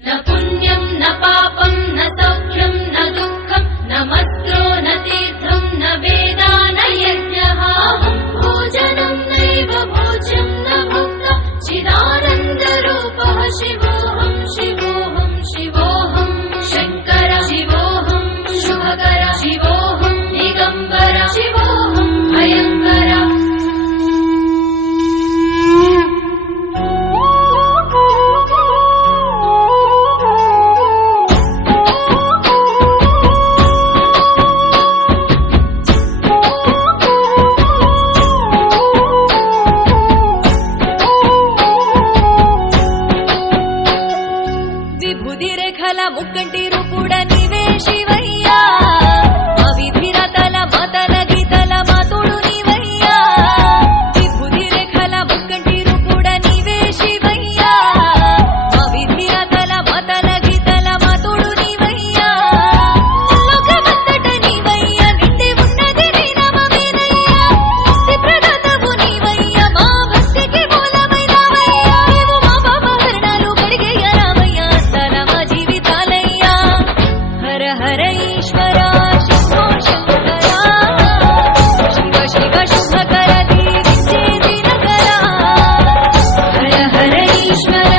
न पुण्यं न पापं न सौख्यं न दुःखं न मस्त्रो न तीर्थं न वेदा न यज्ञः भोजनं नैव भोज्यं न भुक्ता चिदानन्दरूपः शिवोऽहं शिवोऽहं शिवोऽहं शङ्कर शिवोऽहं शुभकर शिवोऽहं दिगम्बर शिवोऽहं भयङ्कर ముక్కంటి రూపుడ నీవే శివయ్యా అవిధి రతల మతల గీతల మాతుడు నీవయ్యా విభూది రేఖల ముక్కంటి రూపుడ నీవే శివయ్యా అవిధి రతల మతల గీతల మాతుడు నీవయ్యా లోకమంతట నీవయ్యా నిండి ఉన్నది నీ నామమేనయ్యా ముక్తి ప్రదాతవు నీవయ్యా మా భక్తికి మూలమైనవయ్యా నీవు మా పాపహరణాలు కడిగేయ రామయ్యా అంతల మా జీవితాలయ్యా హర హర ఈశ్వర శంభో శంకర శివ శివ శుభకర దీవించే దినకర హర హర ఈశ్వర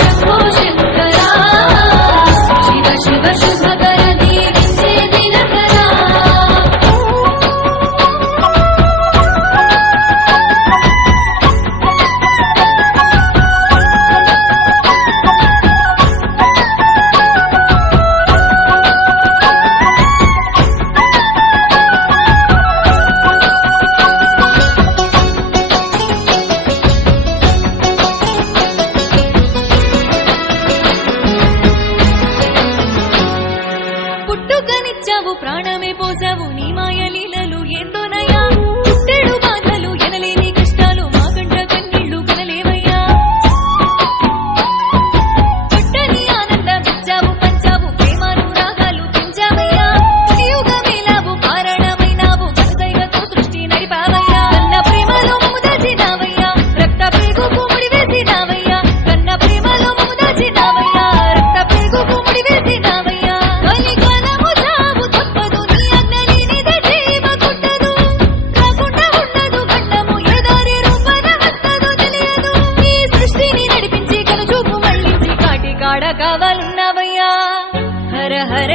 శంభో శంకర శివ శివ శుభకర దీవించే దినకర పుట్టుకనిచ్చావు ప్రాణమే పోసావు నీ మాయ లీలలు ఎందోనయ్యా పుట్టెడు బాధలు ఎనలేని కష్టాలు మా కంట కన్నీళ్లు కనలేవయ్యా పట్టని ఆనందం ఇచ్చావు పంచావు ప్రేమాను రాగాలు పెంచావయ్యా యుగమేలావు కారణమైనావు కనసైనతో సృష్టి నడిపావయ్యా కన్న ప్రేమలో మము దాచినావయ్యా రక్త పేగుకు ముడి వేసినావయ్యా కన్న ప్రేమలో మము దాచినావయ్యా రక్త పేగుకు ముడి వేసినావయ్యా కలికాలము చావు తప్పదు నీ అన్నలేనిదే జీవ కుట్టదు రాకుండా ఉండదు గండము ఏ దారి రూపన వస్తదో తెలియదు ఈ సృష్టిని నడిపించి కనుచూపు మళ్ళించి కాటి కాడ కావాలున్నావయ్యా హర హర